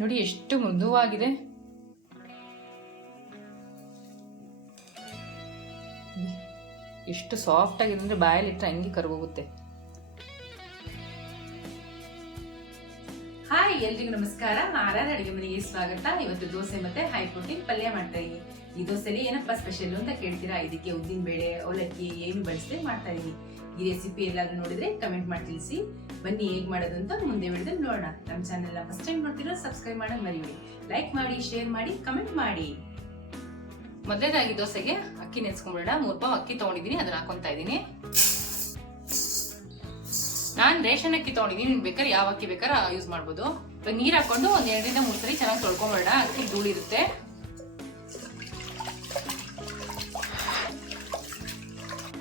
ನೋಡಿ ಎಷ್ಟು ಮೃದುವಾಗಿದೆ. ಎಷ್ಟು ಸಾಫ್ಟ್ ಆಗಿದೆ ಅಂದರೆ ಬಾಯಲ್ಲಿ ಇಟ್ಟರೆ ಹಂಗೆ ಕರ್ಗೋಗುತ್ತೆ. ಹಾಯ್, ಎಲ್ರಿಗೂ ನಮಸ್ಕಾರ. ಆರ್ ಅಡುಗೆ ಮನೆಗೆ ಸ್ವಾಗತ. ಇವತ್ತು ದೋಸೆ ಮತ್ತೆ ಹೈ ಪ್ರೋಟೀನ್ ಪಲ್ಯ ಮಾಡ್ತಾ ಇದೀನಿ. ಈ ದೋಸೆಲಿ ಏನಪ್ಪಾ ಸ್ಪೆಷಲ್ ಅಂತ ಕೇಳ್ತೀರಾ? ಇದಕ್ಕೆ ಉದ್ದಿನ ಬೇಳೆ, ಅವಲಕ್ಕಿ ಏನು ಬಳಸದೆ ಮಾಡ್ತಾ ಇದೀನಿ. ಈ ರೆಸಿಪಿ ಎಲ್ಲಾದ್ರೂ ನೋಡಿದ್ರೆ ಕಮೆಂಟ್ ಮಾಡಿ ತಿಳಿಸಿ. ಬನ್ನಿ ಹೇಗ್ ಮಾಡೋದು ಅಂತ ಮುಂದೆ ವಿಡಿಯೋದಲ್ಲಿ ನೋಡೋಣ. ನಮ್ಮ ಚಾನೆಲ್ ಫಸ್ಟ್ ಟೈಮ್ ನೋಡ್ತಿರೋ ಸಬ್ಸ್ಕ್ರೈಬ್ ಮಾಡೋದು ಮರಿಬೇಡಿ. ಲೈಕ್ ಮಾಡಿ, ಶೇರ್ ಮಾಡಿ, ಕಮೆಂಟ್ ಮಾಡಿ. ಮೊದಲೇದಾಗಿ ದೋಸೆಗೆ ಅಕ್ಕಿ ನೆನೆಸ್ಕೊಂಡ್ಬಿಡೋಣ. 3 ಪಾವ್ ಅಕ್ಕಿ ತಗೊಂಡಿದ್ದೀನಿ, ಅದನ್ನ ಹಾಕೊಂತಾ ಇದ್ದೀನಿ. ನಾನು ರೇಷನ್ ಅಕ್ಕಿ ತಗೊಂಡಿದ್ದೀನಿ, ನಿಮ್ಗೆ ಬೇಕಾದ್ರೆ ಯಾವ ಅಕ್ಕಿ ಬೇಕಾದ್ರೆ ಯೂಸ್ ಮಾಡ್ಬೋದು. ಇವಾಗ ನೀರು ಹಾಕೊಂಡು 1 2 ರಿಂದ 3 ಸರಿ ಚೆನ್ನಾಗಿ ತೊಳ್ಕೊಂಬಿಡೋಣ. ಅಕ್ಕಿ ಧೂಳಿರುತ್ತೆ.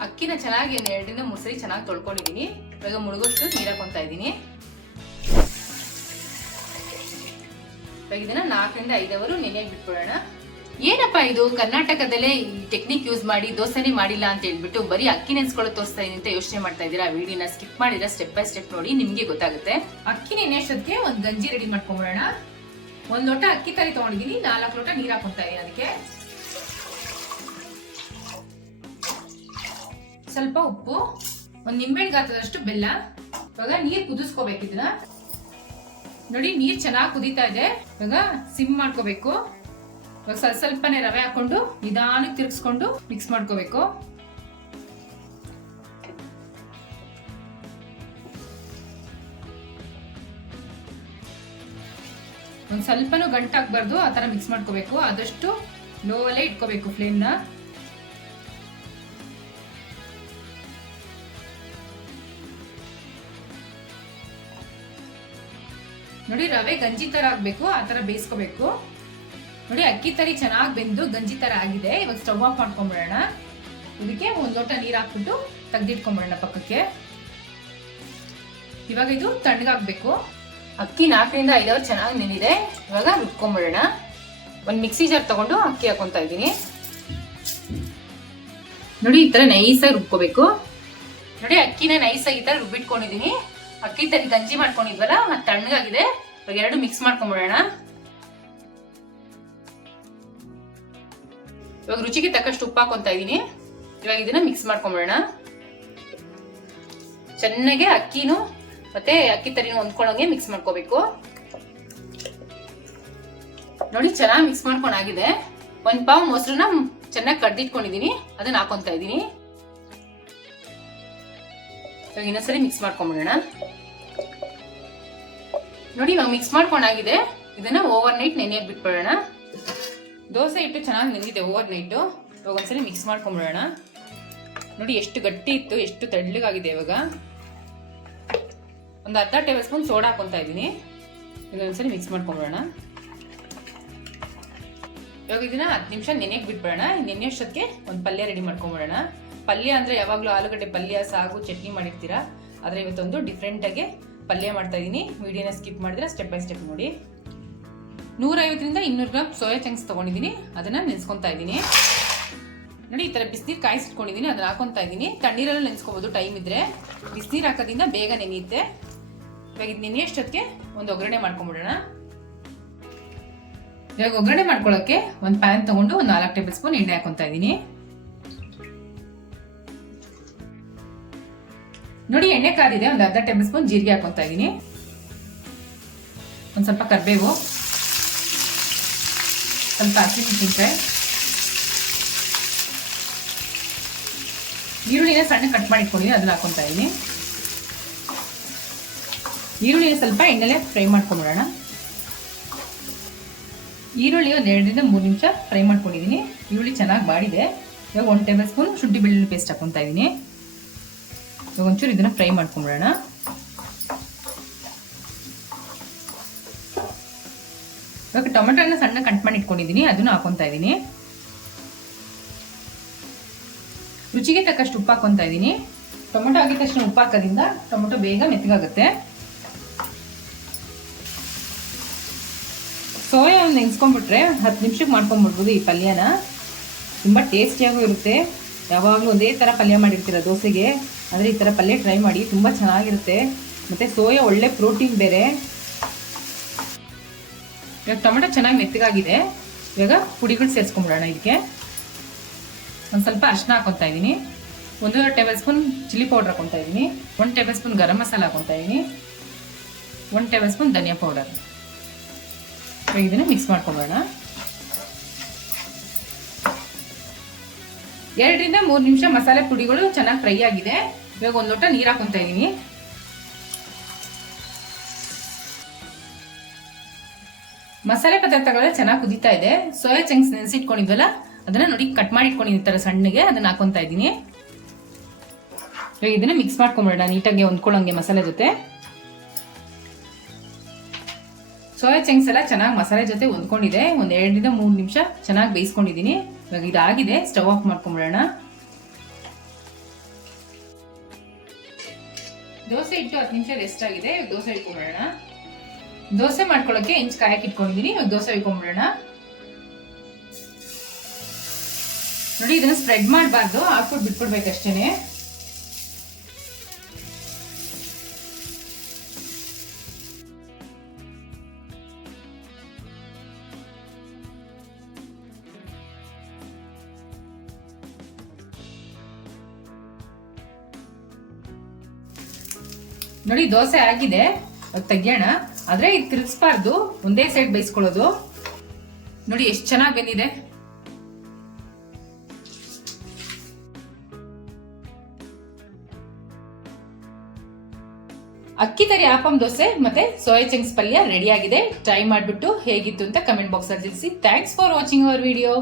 ಅಕ್ಕಿನ ಚೆನ್ನಾಗಿ 1 2 ರಿಂದ 3 ಸರಿ ಚೆನ್ನಾಗಿ ತೊಳ್ಕೊಂಡಿದ್ದೀನಿ. ಇವಾಗ ಮುಳುಗೋಷ್ಟು ನೀರು ಹಾಕೊಂತಾ ಇದ್ದೀನಿ. ಇವಾಗ ಇದನ್ನ 4 ರಿಂದ 5 ಅವರು ನೆನೆಯಾಗಿ ಬಿಟ್ಬಿಡೋಣ. ಏನಪ್ಪಾ ಇದು ಕರ್ನಾಟಕದಲ್ಲೇ ಈ ಟೆಕ್ನಿಕ್ ಯೂಸ್ ಮಾಡಿ ದೋಸೆನೇ ಮಾಡಿಲ್ಲ ಅಂತ ಹೇಳ್ಬಿಟ್ಟು ಬರೀ ಅಕ್ಕಿ ನೆನೆಸ್ಕೊಳ್ಳೋದು ತೋರಿಸ್ತಾ ಇದೀನಿ ಅಂತ ಯೋಚನೆ ಮಾಡ್ತಾ ಇದ್ದೀರಾ? ವಿಡಿಯೋನ ಸ್ಕಿಪ್ ಮಾಡಿದ್ರೆ ಸ್ಟೆಪ್ ಬೈ ಸ್ಟೆಪ್ ನೋಡಿ, ನಿಮ್ಗೆ ಗೊತ್ತಾಗುತ್ತೆ. ಅಕ್ಕಿ ನೆನೆಯೋಷ್ಟೊತ್ತಿಗೆ ಒಂದು ಗಂಜಿ ರೆಡಿ ಮಾಡ್ಕೊಂಡ್ಬಿಡೋಣ. 1 ಲೋಟ ಅಕ್ಕಿ ತರಿ ತಗೊಂಡಿದ್ದೀನಿ, 4 ಲೋಟ ನೀರು ಹಾಕೊಂತಾ ಇದೀನಿ. ಅದಕ್ಕೆ ಸ್ವಲ್ಪ ಉಪ್ಪು, 1 ನಿಂಬೆಹಣ್ಣು ಗಾತ್ರದಷ್ಟು ಬೆಲ್ಲ. ಇವಾಗ ನೀರು ಕುದಿಸ್ಕೋಬೇಕು. ಇದನ್ನ ನೋಡಿ, ನೀರು ಚೆನ್ನಾಗಿ ಕುದೀತಾ ಇದೆ. ಇವಾಗ ಸಿಮ್ ಮಾಡ್ಕೋಬೇಕು. ಇವಾಗ ಸ್ವಲ್ಪನೇ ರವೆ ಹಾಕೊಂಡು ನಿಧಾನಕ್ಕೆ ತಿರುಗಿಸ್ಕೊಂಡು ಮಿಕ್ಸ್ ಮಾಡ್ಕೋಬೇಕು. ಒಂದ್ ಸ್ವಲ್ಪನೂ ಗಂಟಾಗಬಾರ್ದು, ಆ ತರ ಮಿಕ್ಸ್ ಮಾಡ್ಕೋಬೇಕು. ಆದಷ್ಟು ಲೋ ಅಲ್ಲೇ ಇಟ್ಕೋಬೇಕು ಫ್ಲೇಮ್ನ. ನೋಡಿ, ರವೆ ಗಂಜಿ ತರ ಆಗ್ಬೇಕು, ಆ ತರ ಬೇಯಿಸ್ಕೋಬೇಕು. ನೋಡಿ, ಅಕ್ಕಿ ತರಿ ಚೆನ್ನಾಗಿ ಬೆಂದು ಗಂಜಿ ತರ ಆಗಿದೆ. ಇವಾಗ ಸ್ಟವ್ ಆಫ್ ಮಾಡ್ಕೊಂಡ್ಬಿಡೋಣ. ಇದಕ್ಕೆ 1 ಲೋಟ ನೀರು ಹಾಕ್ಬಿಟ್ಟು ತೆಗ್ದಿಟ್ಕೊಂಡ್ಬಿಡೋಣ ಪಕ್ಕಕ್ಕೆ. ಇವಾಗ ಇದು ತಣ್ಣಗಾಗ್ಬೇಕು. ಅಕ್ಕಿ 4 ರಿಂದ 5 ಅವರ್ ಚೆನ್ನಾಗಿ ನೆನಿದೆ. ಇವಾಗ ರುಬ್ಕೊಂಡ್ಬಿಡೋಣ. ಒಂದು ಮಿಕ್ಸಿ ಜಾರ್ ತಗೊಂಡು ಅಕ್ಕಿ ಹಾಕೊಂತಾ ಇದ್ದೀನಿ. ನೋಡಿ, ಈ ತರ ನೈಸಾಗಿ ರುಬ್ಕೋಬೇಕು. ನೋಡಿ, ಅಕ್ಕಿನ ನೈಸಾಗಿ ಈ ತರ ರುಬ್ಬಿಟ್ಕೊಂಡಿದ್ದೀನಿ. ಅಕ್ಕಿ ತರಿ ಗಂಜಿ ಮಾಡ್ಕೊಂಡಿದ್ವಲ್ಲ, ಮತ್ತೆ ತಣ್ಣಗಾಗಿದೆ. ಇವಾಗ 2 ಮಿಕ್ಸ್ ಮಾಡ್ಕೊಂಡ್ಬಿಡೋಣ. ಇವಾಗ ರುಚಿಗೆ ತಕ್ಕಷ್ಟು ಉಪ್ಪು ಹಾಕೊಂತಾ ಇದೀನಿ. ಇವಾಗ ಇದನ್ನ ಮಿಕ್ಸ್ ಮಾಡ್ಕೊಂಡ್ಬಿಡೋಣ. ಚೆನ್ನಾಗಿ ಅಕ್ಕಿನೂ ಮತ್ತೆ ಅಕ್ಕಿ ತರಿನೂ ಹೊಂದ್ಕೊಳ್ಳೋಂಗೆ ಮಿಕ್ಸ್ ಮಾಡ್ಕೋಬೇಕು. ನೋಡಿ, ಚೆನ್ನಾಗಿ ಮಿಕ್ಸ್ ಮಾಡ್ಕೊಂಡಾಗಿದೆ. 1 ಪಾವ್ ಮೊಸರನ್ನ ಚೆನ್ನಾಗಿ ಕಡ್ದಿಟ್ಕೊಂಡಿದೀನಿ, ಅದನ್ನ ಹಾಕೊಂತಾ ಇದೀನಿ. ಇವಾಗ ಇನ್ನೊಂದ್ಸರಿ ಮಿಕ್ಸ್ ಮಾಡ್ಕೊಂಡ್ಬಿಡೋಣ. ನೋಡಿ, ಇವಾಗ ಮಿಕ್ಸ್ ಮಾಡ್ಕೊಂಡಾಗಿದೆ. ಇದನ್ನ ಓವರ್ ನೈಟ್ ನೆನೆಯಾಗಿ ಬಿಟ್ಬಿಡೋಣ. ದೋಸೆ ಹಿಟ್ಟು ಚೆನ್ನಾಗಿ ನೆಂದಿದೆ ಓವರ್ ನೈಟು. ಇವಾಗ ಒಂದ್ಸರಿ ಮಿಕ್ಸ್ ಮಾಡ್ಕೊಂಡ್ಬಿಡೋಣ. ನೋಡಿ, ಎಷ್ಟು ಗಟ್ಟಿ ಇತ್ತು, ಎಷ್ಟು ತೆಳ್ಳಗಾಗಿದೆ. ಇವಾಗ ಒಂದು ಅರ್ಧ ಟೇಬಲ್ ಸ್ಪೂನ್ ಸೋಡಾ ಹಾಕೊಂತಾ ಇದ್ದೀನಿ. ಇದೊಂದ್ಸರಿ ಮಿಕ್ಸ್ ಮಾಡ್ಕೊಂಡ್ಬಿಡೋಣ. ಇವಾಗ ಇದನ್ನ 10 ನಿಮಿಷ ನೆನೆಗೆ ಬಿಟ್ಬಿಡೋಣ. ನೆನೆಯೋಷ್ಟಕ್ಕೆ ಒಂದು ಪಲ್ಯ ರೆಡಿ ಮಾಡ್ಕೊಂಡ್ಬಿಡೋಣ. ಪಲ್ಯ ಅಂದರೆ ಯಾವಾಗಲೂ ಆಲೂಗಡ್ಡೆ ಪಲ್ಯ, ಸಾಗು, ಚಟ್ನಿ ಮಾಡಿರ್ತೀರಾ. ಆದರೆ ಇವತ್ತೊಂದು ಡಿಫ್ರೆಂಟಾಗಿ ಪಲ್ಯ ಮಾಡ್ತಾ ಇದ್ದೀನಿ. ವಿಡಿಯೋನ ಸ್ಕಿಪ್ ಮಾಡಿದ್ರೆ ಸ್ಟೆಪ್ ಬೈ ಸ್ಟೆಪ್ ನೋಡಿ. 150 ರಿಂದ 200 ಗ್ರಾಮ್ ಸೋಯಾ ಚಂಕ್ಸ್ ತಗೊಂಡಿದ್ದೀನಿ, ಅದನ್ನ ನೆನೆಸ್ಕೊಂತಾ ಇದ್ದೀನಿ. ನೋಡಿ, ಈ ತರ ಬಿಸಿನೀರು ಕಾಯಿಸಿಟ್ಕೊಂಡಿದ್ದೀನಿ, ಅದನ್ನ ಹಾಕೊಂತಾ ಇದ್ದೀನಿ. ತಣ್ಣೀರಲ್ಲೂ ನೆನೆಸ್ಕೋಬಹುದು ಟೈಮ್ ಇದ್ರೆ. ಬಿಸಿನೀರು ಹಾಕೋದ್ರಿಂದ ಬೇಗ ನೆನೆಯುತ್ತೆ. ಇವಾಗ ಇದು ನೆನೆಯೋಷ್ಟೊತ್ತಿಗೆ ಒಂದು ಒಗ್ಗರಣೆ ಮಾಡ್ಕೊಂಡ್ಬಿಡೋಣ. ಇವಾಗ ಒಗ್ಗರಣೆ ಮಾಡ್ಕೊಳ್ಳೋಕೆ ಒಂದು ಪ್ಯಾನ್ ತಗೊಂಡು ಒಂದು 4 ಟೇಬಲ್ ಸ್ಪೂನ್ ಎಣ್ಣೆ ಹಾಕೊಂತಾ ಇದ್ದೀನಿ. ನೋಡಿ, ಎಣ್ಣೆ ಕಾದಿದೆ. ಒಂದು ಅರ್ಧ ಟೇಬಲ್ ಸ್ಪೂನ್ ಜೀರಿಗೆ ಹಾಕೊಂತಾ ಇದ್ದೀನಿ. ಒಂದು ಸ್ವಲ್ಪ ಕರಿಬೇವು, ಸ್ವಲ್ಪ ಹಸಿಮೆಣಸಿನಕಾಯಿ, ಈರುಳ್ಳಿನ ಸಣ್ಣ ಕಟ್ ಮಾಡಿ ಇಟ್ಕೊಂಡಿದ್ದೀನಿ, ಅದನ್ನ ಹಾಕೊಂತಾ ಇದ್ದೀನಿ. ಈರುಳ್ಳಿನ ಸ್ವಲ್ಪ ಎಣ್ಣೆಲೆ ಫ್ರೈ ಮಾಡ್ಕೊಂಡ್ಬಿಡೋಣ. ಈರುಳ್ಳಿ 1 2 ರಿಂದ 3 ನಿಮಿಷ ಫ್ರೈ ಮಾಡ್ಕೊಂಡಿದ್ದೀನಿ. ಈರುಳ್ಳಿ ಚೆನ್ನಾಗಿ ಬಾಡಿದೆ. ಇವಾಗ 1 ಟೇಬಲ್ ಸ್ಪೂನ್ ಶುಂಠಿ ಬೆಳ್ಳುಳ್ಳಿ ಪೇಸ್ಟ್ ಹಾಕೊಂತಾ ಇದ್ದೀನಿ. ಇವಾಗ ಒಂಚೂರು ಇದನ್ನ ಫ್ರೈ ಮಾಡ್ಕೊಂಡ್ಬಿಡೋಣ. ಇವಾಗ ಟೊಮೆಟೊನ ಸಣ್ಣ ಕಟ್ ಮಾಡಿ ಇಟ್ಕೊಂಡಿದ್ದೀನಿ, ಅದನ್ನು ಹಾಕೊಂತಾ ಇದ್ದೀನಿ. ರುಚಿಗೆ ತಕ್ಕಷ್ಟು ಉಪ್ಪು ಹಾಕೊಂತಾ ಇದ್ದೀನಿ. ಟೊಮೆಟೊ ಆಗಿದ ತಕ್ಷಣ ಉಪ್ಪು ಹಾಕೋದ್ರಿಂದ ಟೊಮೆಟೊ ಬೇಗ ಮೆತ್ತಗಾಗುತ್ತೆ. ಸೋಯಾ ನೆನೆಸ್ಕೊಂಡ್ಬಿಟ್ರೆ 10 ನಿಮಿಷಕ್ಕೆ ಮಾಡ್ಕೊಂಡ್ಬಿಡ್ಬೋದು ಈ ಪಲ್ಯನ. ತುಂಬ ಟೇಸ್ಟಿಯಾಗೂ ಇರುತ್ತೆ. ಯಾವಾಗಲೂ ಒಂದೇ ಥರ ಪಲ್ಯ ಮಾಡಿರ್ತೀರ ದೋಸೆಗೆ, ಆದರೆ ಈ ಥರ ಪಲ್ಯ ಟ್ರೈ ಮಾಡಿ, ತುಂಬ ಚೆನ್ನಾಗಿರುತ್ತೆ. ಮತ್ತು ಸೋಯಾ ಒಳ್ಳೆ ಪ್ರೋಟೀನ್ ಬೇರೆ. ಇವಾಗ ಟೊಮೆಟೊ ಚೆನ್ನಾಗಿ ಮೆತ್ತಗಾಗಿದೆ. ಇವಾಗ ಪುಡಿಗಳು ಸೇರಿಸ್ಕೊಂಡ್ಬಿಡೋಣ. ಇದಕ್ಕೆ ಒಂದು ಸ್ವಲ್ಪ ಅರಿಶಿನ ಹಾಕೊತಾ ಇದ್ದೀನಿ, 1 ಟೇಬಲ್ ಸ್ಪೂನ್ ಚಿಲ್ಲಿ ಪೌಡರ್ ಹಾಕೊತಾ ಇದ್ದೀನಿ, 1 ಟೇಬಲ್ ಸ್ಪೂನ್ ಗರಂ ಮಸಾಲ ಹಾಕೊತಾ ಇದ್ದೀನಿ, 1 ಟೇಬಲ್ ಸ್ಪೂನ್ ಧನಿಯಾ ಪೌಡರ್. ಇದನ್ನು ಮಿಕ್ಸ್ ಮಾಡ್ಕೊಂಡ್ಬಿಡೋಣ. 2 ರಿಂದ 3 ನಿಮಿಷ ಮಸಾಲೆ ಪುಡಿಗಳು ಚೆನ್ನಾಗಿ ಫ್ರೈ ಆಗಿದೆ. ಇವಾಗ 1 ಲೋಟ ನೀರು ಹಾಕೊತಾ ಇದ್ದೀನಿ. ಮಸಾಲೆ ಪದಾರ್ಥಗಳೆಲ್ಲ ಚೆನ್ನಾಗಿ ಕುದೀತಾ ಇದೆ. ಸೋಯಾ ಚಂಕ್ಸ್ ನೆನೆಸಿಟ್ಕೊಂಡಿದ್ವಲ್ಲ ಅದನ್ನ ನೋಡಿ ಕಟ್ ಮಾಡಿ ಇಟ್ಕೊಂಡಿದ್ದೀನಿ ಈ ಥರ ಸಣ್ಣಗೆ, ಅದನ್ನ ಹಾಕೊತಾ ಇದ್ದೀನಿ. ಇದನ್ನ ಮಿಕ್ಸ್ ಮಾಡ್ಕೊಂಬಿಡೋಣ ನೀಟಾಗಿ ಹೊಂದ್ಕೊಳ್ಳೋಂಗೆ ಮಸಾಲೆ ಜೊತೆ. ಸೋಯಾ ಚಂಕ್ಸ್ ಎಲ್ಲ ಚೆನ್ನಾಗಿ ಮಸಾಲೆ ಜೊತೆ ಹೊಂದ್ಕೊಂಡಿದೆ. 2 ರಿಂದ 3 ನಿಮಿಷ ಚೆನ್ನಾಗಿ ಬೇಯಿಸ್ಕೊಂಡಿದ್ದೀನಿ. ಇವಾಗ ಇದಾಗಿದೆ, ಸ್ಟವ್ ಆಫ್ ಮಾಡ್ಕೊಂಬಿಡೋಣ. ದೋಸೆ ಇಟ್ಟು 10 ನಿಮಿಷ ರೆಸ್ಟ್ ಆಗಿದೆ. ದೋಸೆ ಇಟ್ಕೊಂಬಿಡೋಣ. ದೋಸೆ ಮಾಡ್ಕೊಳ್ಳೋಕೆ ಹೆಂಚು ಕಾಯಕ್ಕೆ ಇಟ್ಕೊಂಡಿದ್ದೀನಿ. ಇವಾಗ ದೋಸೆ ಇಟ್ಕೊಂಬಿಡೋಣ. ನೋಡಿ ಇದನ್ನ ಸ್ಪ್ರೆಡ್ ಮಾಡಬಾರ್ದು, ಹಾಕ್ಬಿಟ್ಟು ಬಿಟ್ಬಿಡ್ಬೇಕಷ್ಟೇನೆ. ನೋಡಿ ದೋಸೆ ಆಗಿದೆ, ತೆಗಿಯೋಣ. ಆದ್ರೆ ಇದು ತಿರ್ಗಿಸ್ಬಾರ್ದು, ಒಂದೇ ಸೈಡ್ ಬೇಯಿಸ್ಕೊಳ್ಳೋದು. ನೋಡಿ ಎಷ್ಟು ಚೆನ್ನಾಗಿ ಬಂದಿದೆ. ಅಕ್ಕಿ ತರಿ ಆಪಂ ದೋಸೆ ಮತ್ತೆ ಸೋಯಾ ಚಂಕ್ಸ್ ಪಲ್ಯ ರೆಡಿ ಆಗಿದೆ. ಟ್ರೈ ಮಾಡಿಬಿಟ್ಟು ಹೇಗಿತ್ತು ಅಂತ ಕಮೆಂಟ್ ಬಾಕ್ಸ್ ಅಲ್ಲಿ ತಿಳಿಸಿ. Thanks for watching our video.